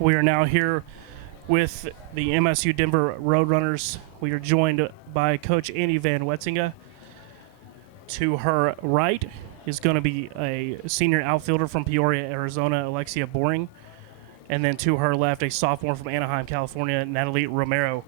We are now here with the MSU Denver Roadrunners. We are joined by Coach Annie Van Wetsinga. To her right is going to be a senior outfielder from Peoria, Arizona, Alexia Boring. And then to her left, a sophomore from Anaheim, California, Natalie Romero.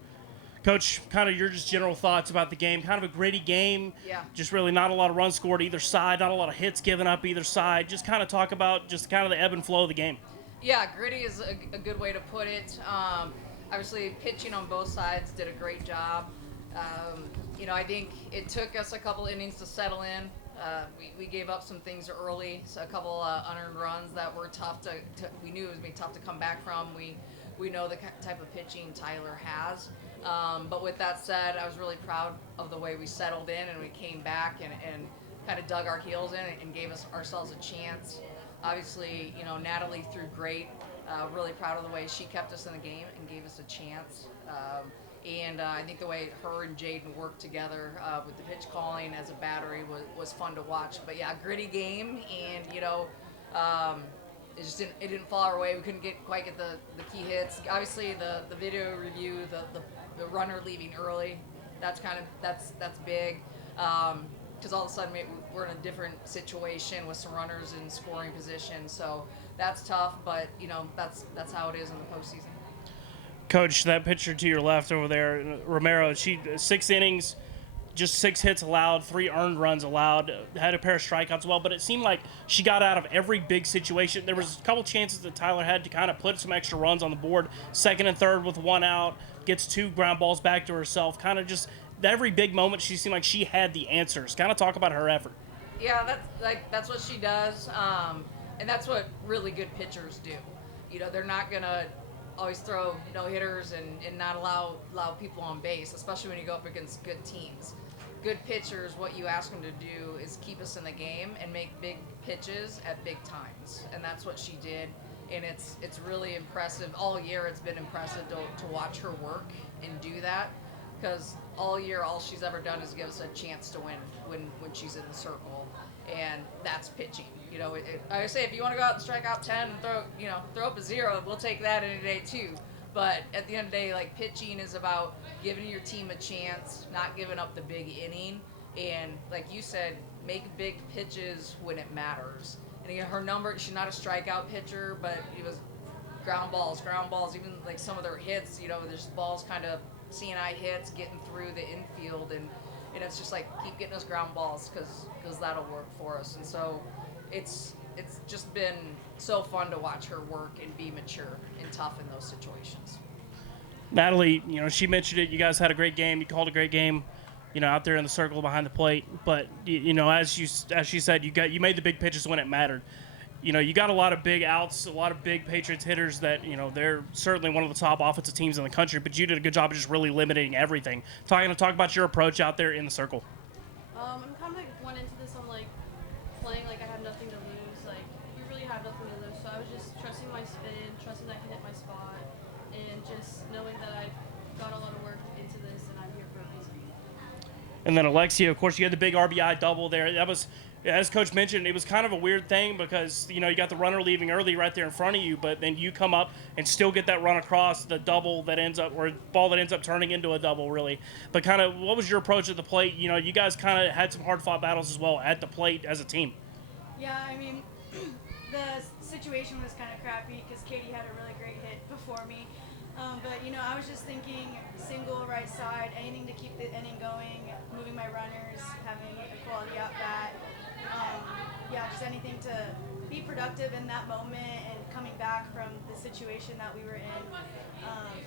Coach, kind of your just general thoughts about the game. Kind of a gritty game. Yeah. Just really not a lot of runs scored either side, not a lot of hits given up either side. Just kind of talk about just kind of the ebb and flow of the game. Yeah, gritty is a good way to put it. Obviously, pitching on both sides did a great job. I think it took us a couple innings to settle in. We gave up some things early, so a couple unearned runs that were tough we knew it was going to be tough to come back from. We know the type of pitching Tyler has. But with that said, I was really proud of the way we settled in and we came back and kind of dug our heels in and gave ourselves a chance. Obviously, Natalie threw great. Really proud of the way she kept us in the game and gave us a chance. And I think the way her and Jaden worked together with the pitch calling as a battery was fun to watch. But yeah, gritty game, and it didn't fall our way. We couldn't quite get the key hits. Obviously, the video review, the runner leaving early, that's big. Because all of a sudden we're in a different situation with some runners in scoring position, so that's tough. But that's how it is in the postseason. Coach, that pitcher to your left over there, Romero, she 6 innings, just 6 hits allowed, 3 earned runs allowed, had a pair of strikeouts as well, but it seemed like she got out of every big situation. There was a couple chances that Tyler had to kind of put some extra runs on the board, second and third with 1 out, gets 2 ground balls back to herself, kind of just every big moment she seemed like she had the answers. Kind of talk about her effort. Yeah, that's what she does, and that's what really good pitchers do. They're not gonna always throw no-hitters and not allow people on base, especially when you go up against good teams. Good pitchers, what you ask them to do is keep us in the game and make big pitches at big times, and that's what she did. And it's really impressive. All year it's been impressive to watch her work and do that, because all year all she's ever done is give us a chance to win when she's in the circle, and that's pitching. I say if you want to go out and strike out 10 and throw up a 0, we'll take that any day too. But at the end of the day, like, pitching is about giving your team a chance, not giving up the big inning, and like you said, make big pitches when it matters. And again, her number, she's not a strikeout pitcher, but it was ground balls, even like some of their hits, there's balls kind of CNI hits getting through the infield, and it's just like, keep getting us ground balls because that'll work for us. And so it's just been so fun to watch her work and be mature and tough in those situations. Natalie, she mentioned it. You guys had a great game. You called a great game, out there in the circle behind the plate. But as she said, you made the big pitches when it mattered. You got a lot of big outs, a lot of big Patriots hitters that, they're certainly one of the top offensive teams in the country, but you did a good job of just really limiting everything. Talk about your approach out there in the circle. I'm kind of went into this on playing like I had nothing to lose. Like, we really have nothing to lose, so I was just trusting my spin, trusting that I can hit my spot, and just knowing that I got a lot of work into this and I'm here for a reason. And then Alexia, of course, you had the big RBI double there. That was, as Coach mentioned, it was kind of a weird thing because, you got the runner leaving early right there in front of you, but then you come up and still get that run across the double that ends up, or ball that ends up turning into a double, really. But kind of, what was your approach at the plate? You guys kind of had some hard-fought battles as well at the plate as a team. Yeah, I mean, the situation was kind of crappy because Katie had a really great hit before me. But, I was just thinking single right side, anything to keep the inning going, moving my runners, having a quality at-bat. Just anything to be productive in that moment and coming back from the situation that we were in.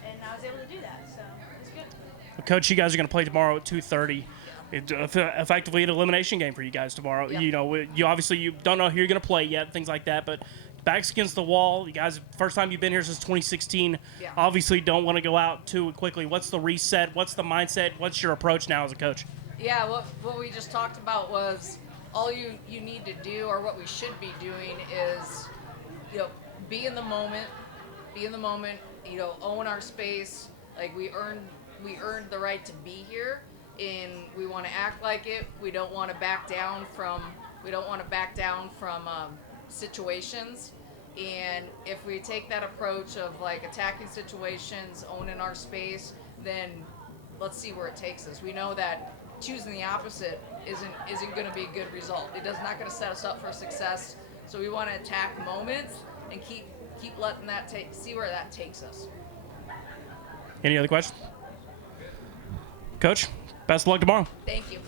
And I was able to do that, so it was good. Coach, you guys are going to play tomorrow at 2:30. It's effectively an elimination game for you guys tomorrow. Yeah. You obviously you don't know who you're going to play yet, things like that, but backs against the wall. You guys, first time you've been here since 2016. Yeah. Obviously don't want to go out too quickly. What's the reset? What's the mindset? What's your approach now as a coach? Yeah, what we just talked about was all you need to do, or what we should be doing, is be in the moment, own our space. Like, we earned the right to be here, and we want to act like it. We don't want to back down from situations, And if we take that approach of like attacking situations, owning our space, then let's see where it takes us. We know that choosing the opposite isn't going to be a good result. It does not going to set us up for success. So we want to attack moments and keep letting that see where that takes us. Any other questions? Coach, best of luck tomorrow. Thank you.